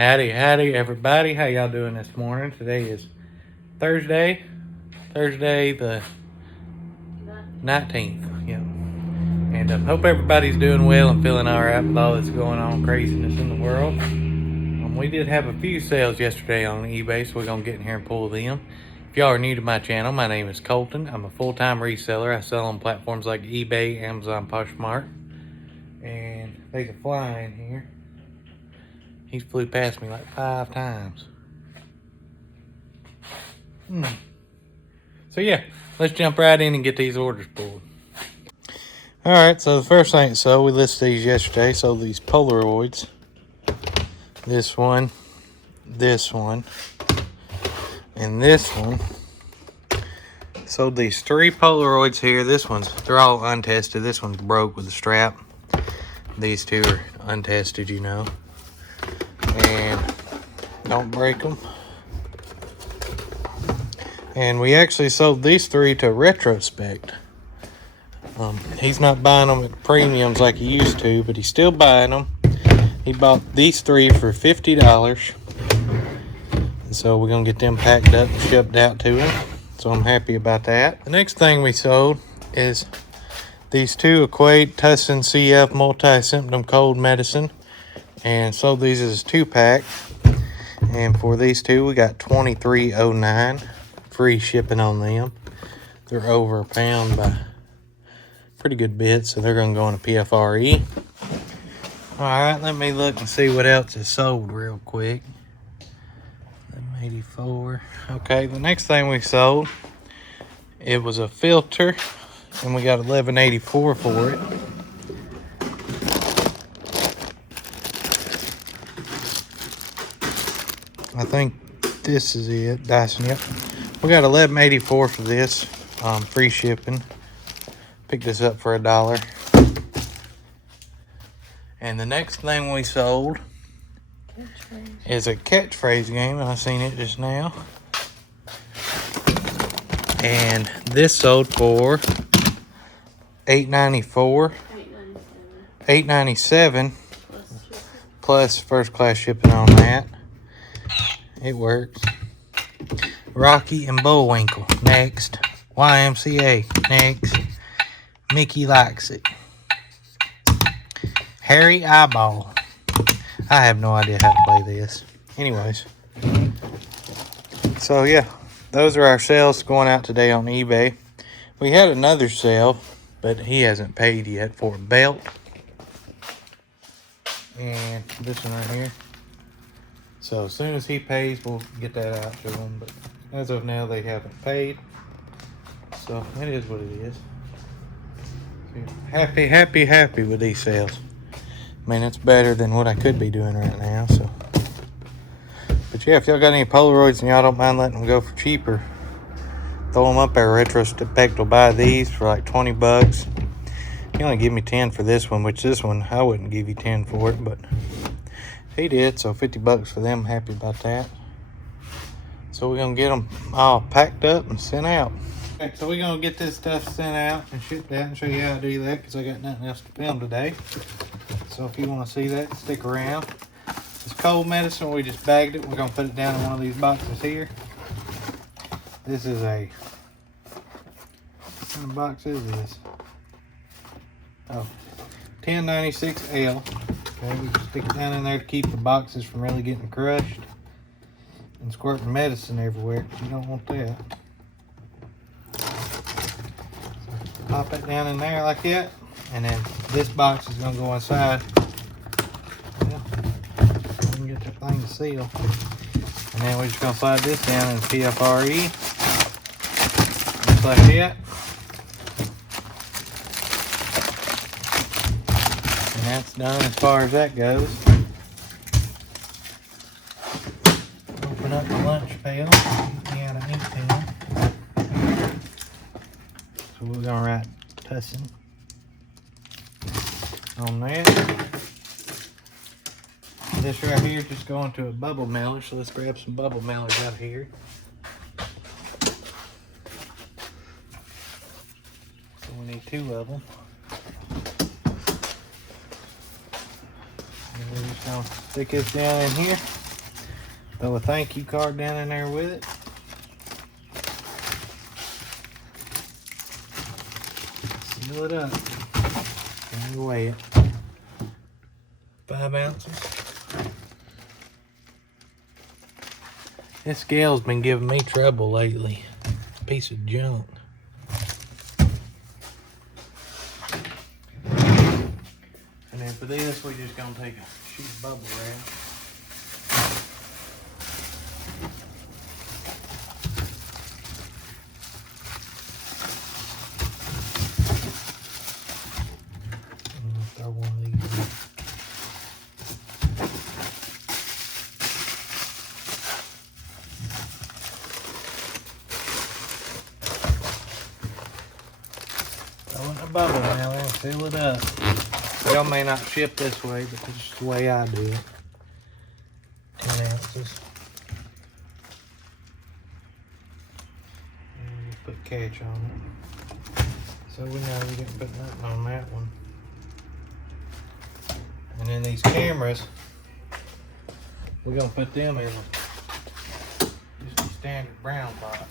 Howdy, everybody. How y'all doing this morning? Today is Thursday the 19th. Yeah. And hope everybody's doing well and feeling all right with all that's going on, craziness in the world. We did have a few sales yesterday on eBay, so we're going to get in here and pull them. If y'all are new to my channel, my name is Colton. I'm a full-time reseller. I sell on platforms like eBay, Amazon, Poshmark. And there's a fly in here. He's flew past me like 5 times. So yeah, let's jump right in and get these orders pulled. Alright, so the first thing, so we listed these yesterday. So these Polaroids. This one, and this one. So these 3 Polaroids here. They're all untested. This one's broke with the strap. These 2 are untested, you know. And don't break them. And we actually sold these 3 to Retrospect. He's not buying them at premiums like he used to, but he's still buying them. He bought these 3 for $50. And so we're going to get them packed up and shipped out to him. So I'm happy about that. The next thing we sold is these 2 Equate Tussin CF Multi-Symptom Cold Medicine. And sold these as a 2-pack. And for these 2, we got $23.09. Free shipping on them. They're over a pound by pretty good bit, so they're going to go on a PFRE. Alright, let me look and see what else is sold real quick. 84. Okay, the next thing we sold, it was a filter, and we got $11.84 for it. I think this is it, Dyson, yep. We got $11.84 for this, free shipping. Picked this up for $1. And the next thing we sold is a catchphrase game, and I seen it just now. And this sold for $8.94, $8.97 plus first class shipping on that. It works. Rocky and Bullwinkle next. YMCA next. Mickey likes it. Harry Eyeball. I have no idea how to play this. Anyways. So yeah, those are our sales going out today on eBay. We had another sale, but he hasn't paid yet for a belt. And this one right here. So as soon as he pays, we'll get that out to him. But as of now, they haven't paid. So it is what it is. Happy with these sales. I mean, it's better than what I could be doing right now. So, but yeah, if y'all got any Polaroids and y'all don't mind letting them go for cheaper, throw them up there. Retrospect will buy these for like $20. He only give me 10 for this one, which this one I wouldn't give you 10 for it, but he did. So $50 for them. Happy about that. So we're gonna get them all packed up and sent out. Okay, so we're gonna get this stuff sent out and shipped out and show you how to do that, because I got nothing else to film today. So if you want to see that, stick around. It's cold medicine. We just bagged it. We're gonna put it down in one of these boxes here. This is what kind of box is this? Oh, 1096L. Okay, we just stick it down in there to keep the boxes from really getting crushed and squirting medicine everywhere, because you don't want that. Pop it down in there like that, and then this box is going to go inside. Yeah, we can get that thing to seal. And then we're just going to slide this down in the PFRE, just like that. And that's done as far as that goes. Open up the lunch pail. Yeah, the ink pen. So we're gonna write Tussin on that. This right here is just going to a bubble mailer, so let's grab some bubble mailers out here. So we need 2 of them. And we're just gonna stick this down in here. Throw a thank you card down in there with it. Seal it up. And weigh it. 5 ounces. This scale's been giving me trouble lately. Piece of junk. And then for this, we're just gonna take a sheet of bubble wrap. Throw one of these in. Throw in the bubble now and fill it up. Y'all may not ship this way, but this is the way I do it. 10 ounces. And we'll put catch on it. So we know we didn't put nothing on that one. And then these cameras, we're gonna put them in just a standard brown box.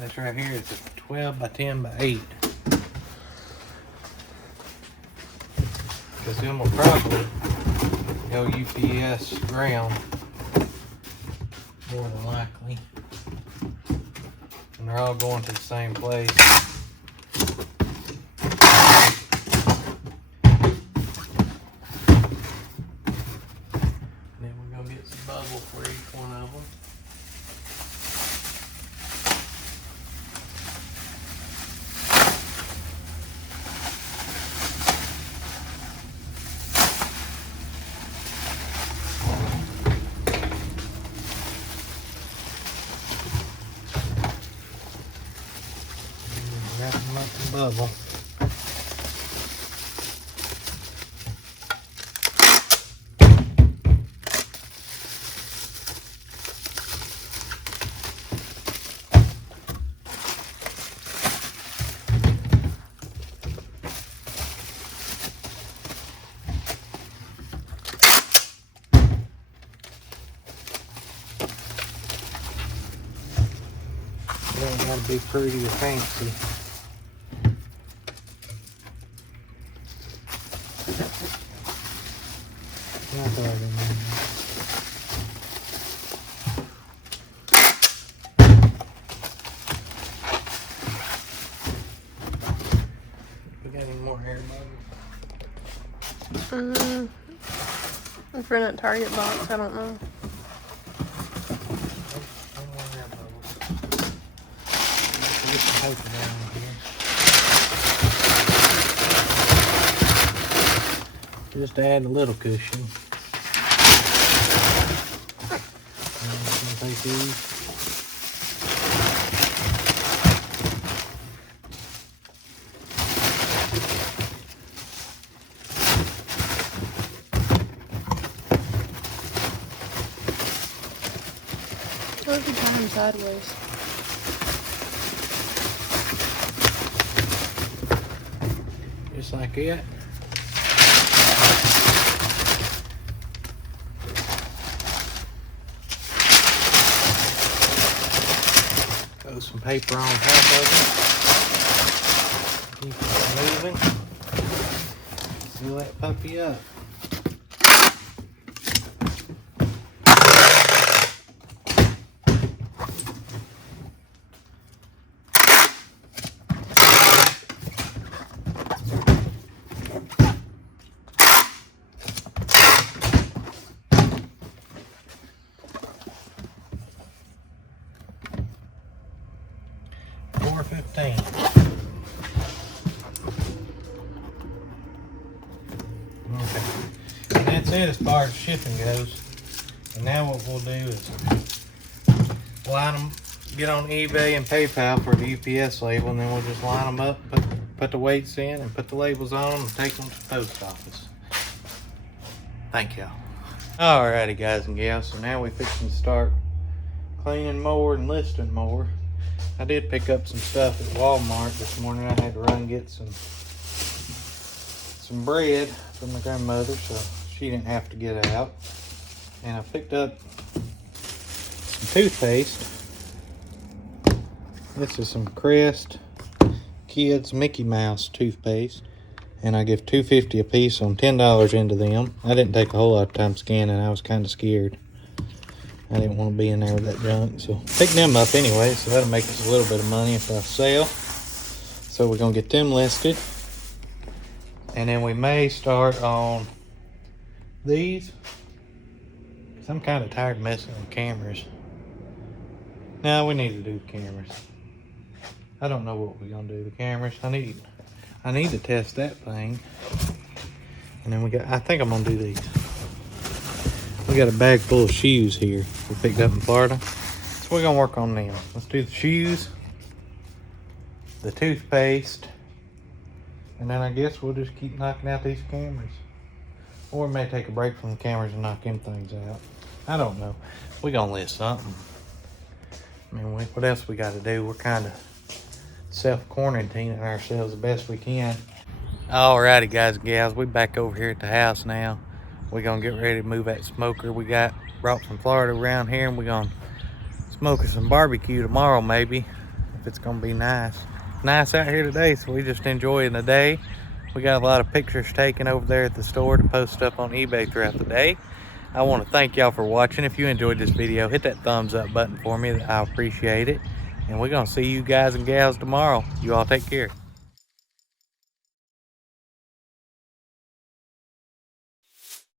This right here is a 12 by 10 by 8. Because them will probably go UPS ground, more than likely. And they're all going to the same place. And then we're going to get some bubble for each one of them. Wrap them up in bubble. It ain't gotta be pretty or fancy. Not that I don't know. We got any more hair bubbles? In front of that Target box, I don't know. No more hair bubbles. Let's get some paper down here. Just to add a little cushion. And I'm gonna take these. What if you turn them sideways? Just like that. Throw some paper on top of it. Keep it moving. Seal that puppy up. $4.15. Okay. And that's it as far as shipping goes. And now what we'll do is line them, get on eBay and PayPal for the UPS label, and then we'll just line them up, put the weights in, and put the labels on them, and take them to the post office. Thank y'all. Alrighty, guys and gals. So now we're fixing to start cleaning more and listing more. I did pick up some stuff at Walmart this morning. I had to run and get some some bread from my grandmother, so she didn't have to get out. And I picked up some toothpaste. This is some Crest Kids Mickey Mouse toothpaste. And I give $2.50 a piece on $10 into them. I didn't take a whole lot of time scanning. I was kind of scared. I didn't want to be in there with that junk. So pick them up anyway. So that'll make us a little bit of money if I sell. So we're going to get them listed. And then we may start on these. Because I'm kind of tired of messing with cameras. Now we need to do the cameras. I don't know what we're going to do. The cameras. I need to test that thing. And then I think I'm gonna do these. We got a bag full of shoes here we picked up in Florida. So we're gonna work on them. Let's do the shoes, the toothpaste, and then I guess we'll just keep knocking out these cameras. Or we may take a break from the cameras and knock them things out. I don't know. We're gonna list something. I mean, what else we gotta do? We're kind of self-quarantining ourselves the best we can. Alrighty guys and gals, we back over here at the house now. We're gonna get ready to move that smoker we got brought from Florida around here, and we're gonna smoke some barbecue tomorrow maybe, if it's gonna be nice. Nice out here today, so we just enjoying the day. We got a lot of pictures taken over there at the store to post up on eBay throughout the day. I want to thank y'all for watching. If you enjoyed this video, hit that thumbs up button for me. I appreciate it. And we're going to see you guys and gals tomorrow. You all take care.